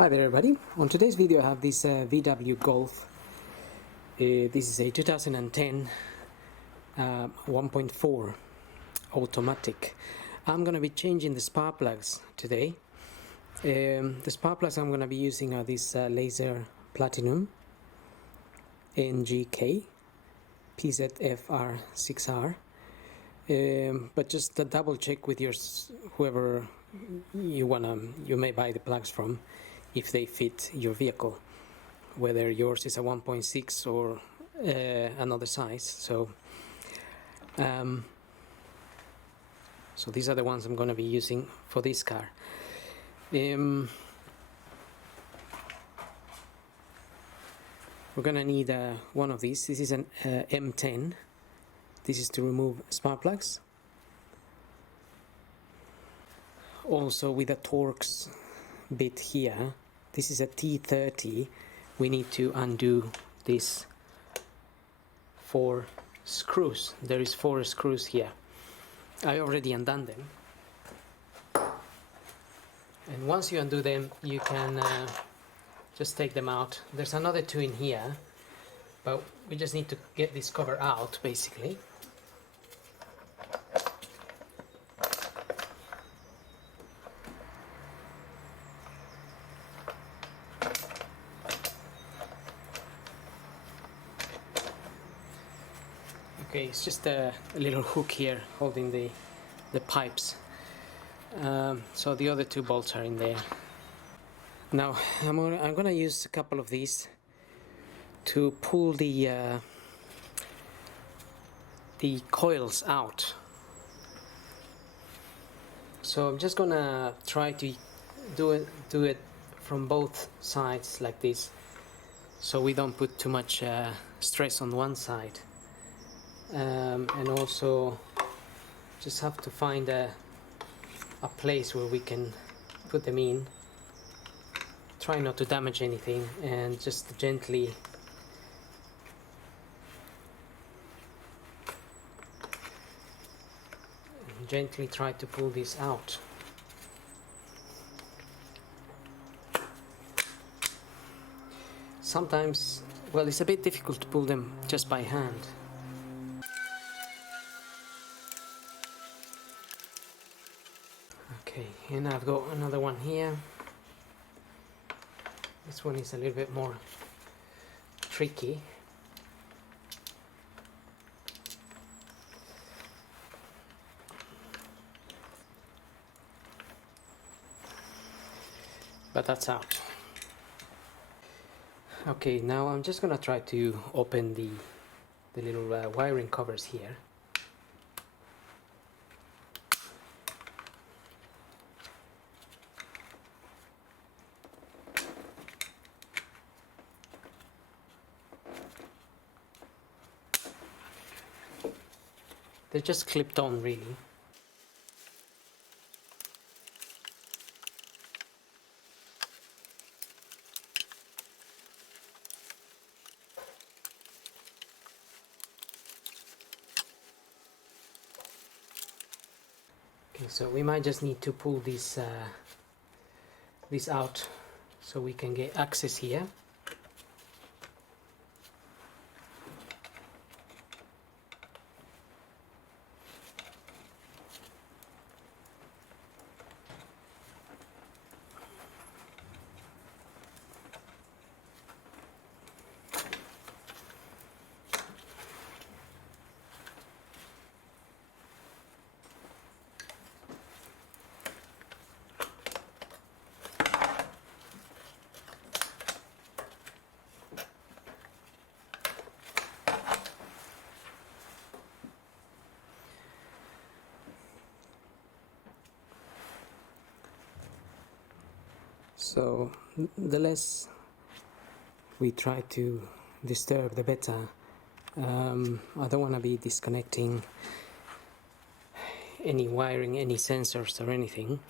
Hi there everybody. On today's video I have this VW Golf. This is a 2010 1.4 automatic. I'm going to be changing the spark plugs today. The spark plugs I'm going to be using are this Laser Platinum NGK PZFR6R. But just to double check with whoever you may buy the plugs from, if they fit your vehicle, whether yours is a 1.6 or another size. So these are the ones I'm going to be using for this car. We're going to need one of these. This is an M10. This is to remove spark plugs. Also with a Torx bit here, this is a T30. We need to undo these 4 screws. There is 4 screws here. I already undone them, and once you undo them you can just take them out. There's another 2 in here, but we just need to get this cover out basically. Okay, it's just a little hook here holding the pipes. So the other 2 bolts are in there. Now I'm gonna use a couple of these to pull the coils out. So I'm just gonna try to do it from both sides like this, so we don't put too much stress on one side. And also just have to find a place where we can put them in. Try not to damage anything, and just gently try to pull this out. Sometimes, well, it's a bit difficult to pull them just by hand. Okay, and I've got another one here. This one is a little bit more tricky. But that's out. Okay, now I'm just gonna try to open the little wiring covers here. They're just clipped on, really. Okay, so we might just need to pull this out so we can get access here. So the less we try to disturb, the better. I don't want to be disconnecting any wiring, any sensors or anything,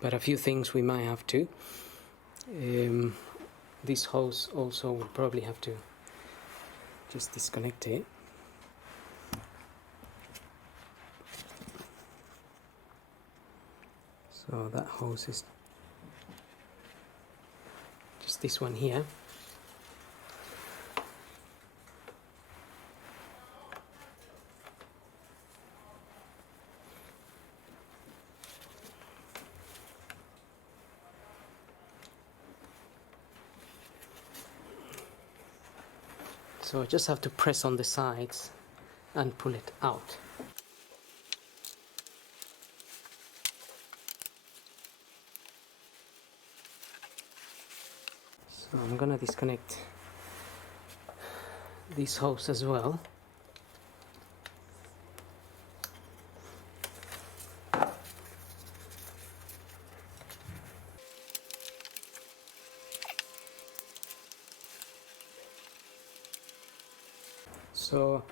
but a few things we might have to. This hose also will probably have to just disconnect it. So that hose is this one here. So I just have to press on the sides and pull it out. So I'm gonna disconnect this hose as well. So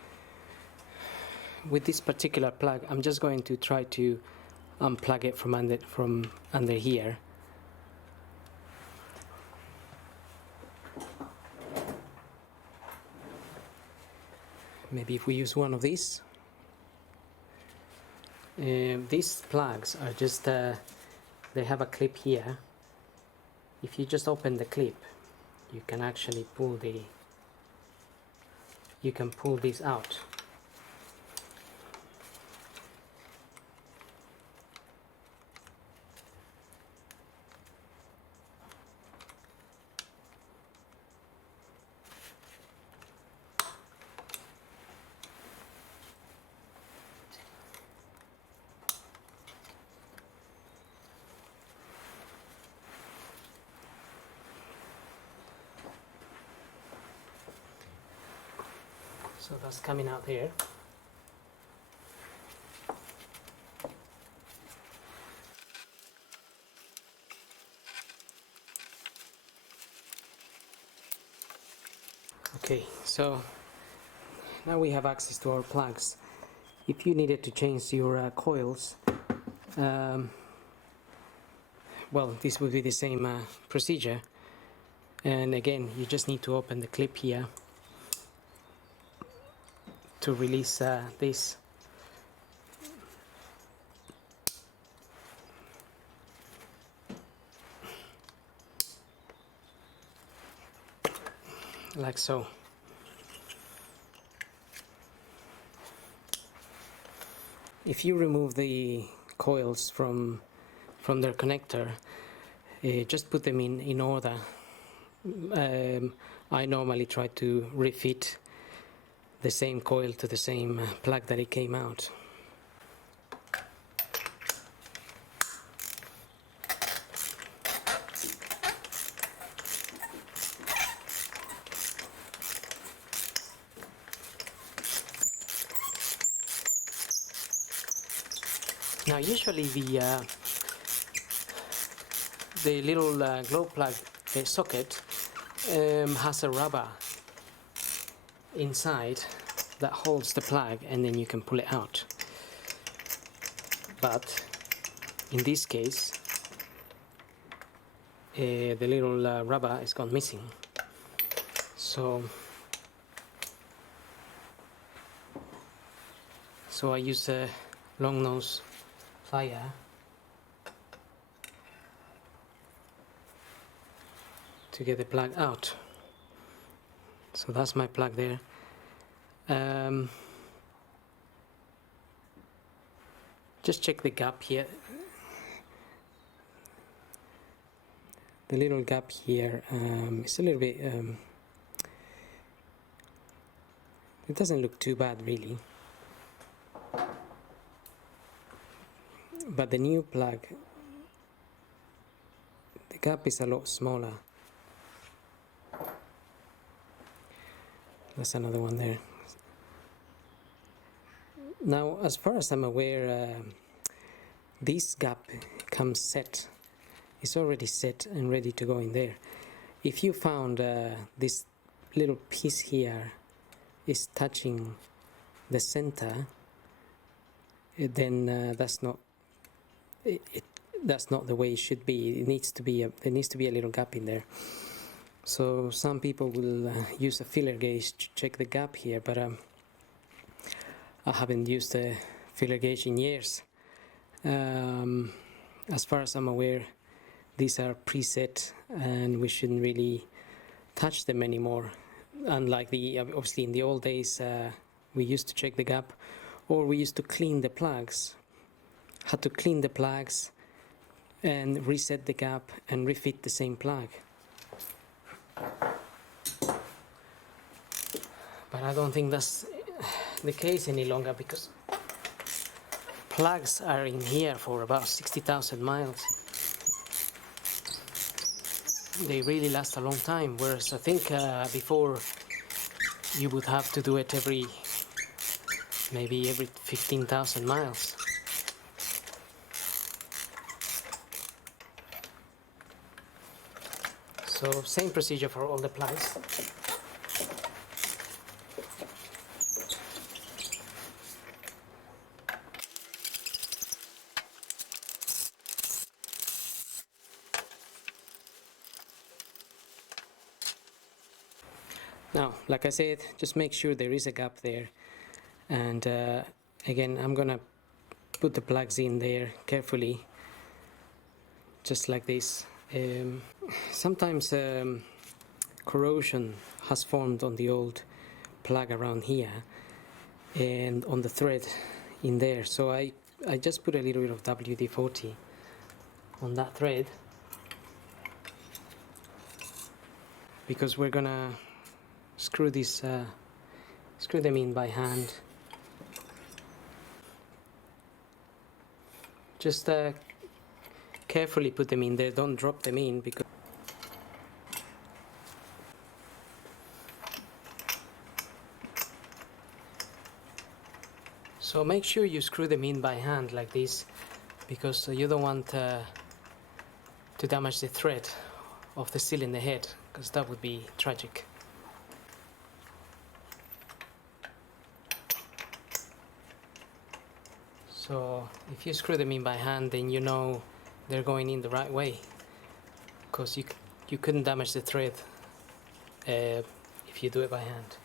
with this particular plug, I'm just going to try to unplug it from under here. Maybe if we use one of these. These plugs are just, they have a clip here. If you just open the clip, you can actually pull this out. So that's coming out there. Okay, so now we have access to our plugs. If you needed to change your coils, well, this would be the same procedure. And again, you just need to open the clip here to release this. Like so. If you remove the coils from their connector, just put them in order. I normally try to refit the same coil to the same plug that it came out. Now usually the little glow plug socket has a rubber inside that holds the plug, and then you can pull it out. But in this case, the little rubber is gone missing. So I use a long nose plier to get the plug out. So that's my plug there. Just check the gap here. The little gap here is a little bit, it doesn't look too bad really. But the new plug, the gap is a lot smaller. That's another one there. Now, as far as I'm aware, this gap comes set. It's already set and ready to go in there. If you found this little piece here is touching the center, then that's not the way it should be. It needs to be there needs to be a little gap in there. So some people will use a filler gauge to check the gap here, but I haven't used a filler gauge in years. As far as I'm aware, these are preset, and we shouldn't really touch them anymore. Unlike obviously in the old days, we used to check the gap, or we used to clean the plugs. Had to clean the plugs and reset the gap and refit the same plug. But I don't think that's the case any longer, because plugs are in here for about 60,000 miles. They really last a long time, whereas I think before you would have to do it maybe every 15,000 miles. So same procedure for all the plugs. Now, like I said, just make sure there is a gap there, and again, I'm gonna put the plugs in there carefully, just like this. Sometimes corrosion has formed on the old plug around here and on the thread in there, so I just put a little bit of WD-40 on that thread, because we're gonna screw them in by hand. Just carefully put them in there, don't drop them in, because so make sure you screw them in by hand like this, because you don't want to damage the thread of the cylinder head, because that would be tragic. So if you screw them in by hand, then you know they're going in the right way, because you couldn't damage the thread if you do it by hand.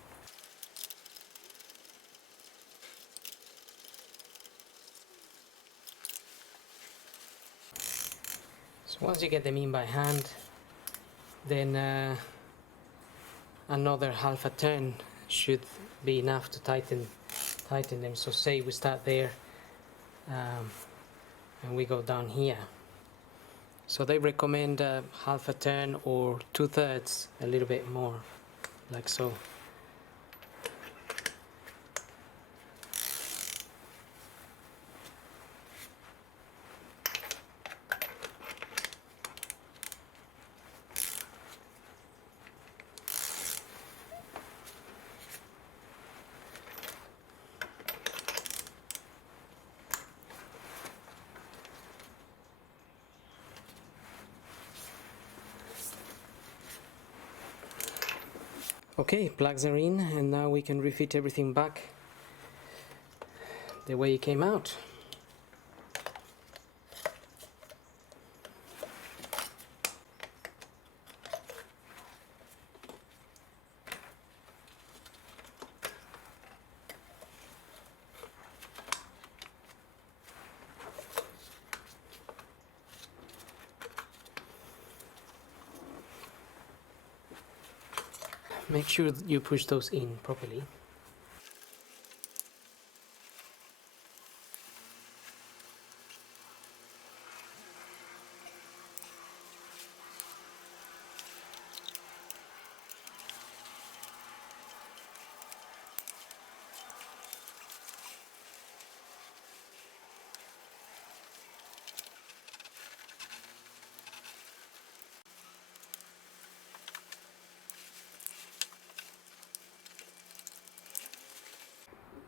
So once you get them in by hand, then another half a turn should be enough to tighten them. So say we start there, and we go down here. So they recommend half a turn or 2/3, a little bit more, like so. Okay, plugs are in, and now we can refit everything back the way it came out. Make sure you push those in properly.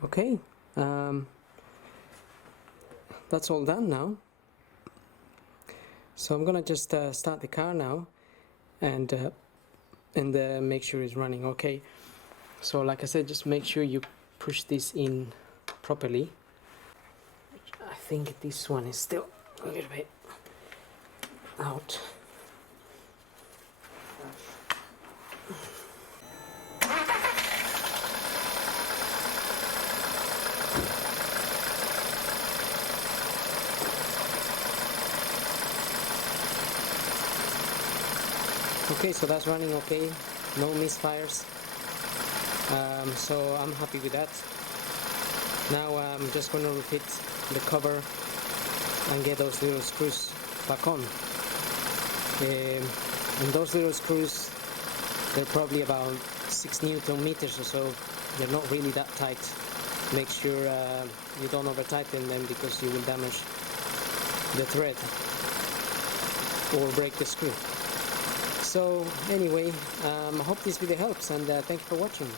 Okay, that's all done now. So I'm gonna just start the car now, and make sure it's running okay. So like I said, just make sure you push this in properly. I think this one is still a little bit out. Okay, so that's running okay. no misfires. So I'm happy with that. Now I'm just going to refit the cover and get those little screws back on. And those little screws, they're probably about 6 Newton meters or so. They're not really that tight. Make sure you don't over tighten them because you will damage the thread or break the screw. So anyway, I hope this video helps, and thank you for watching.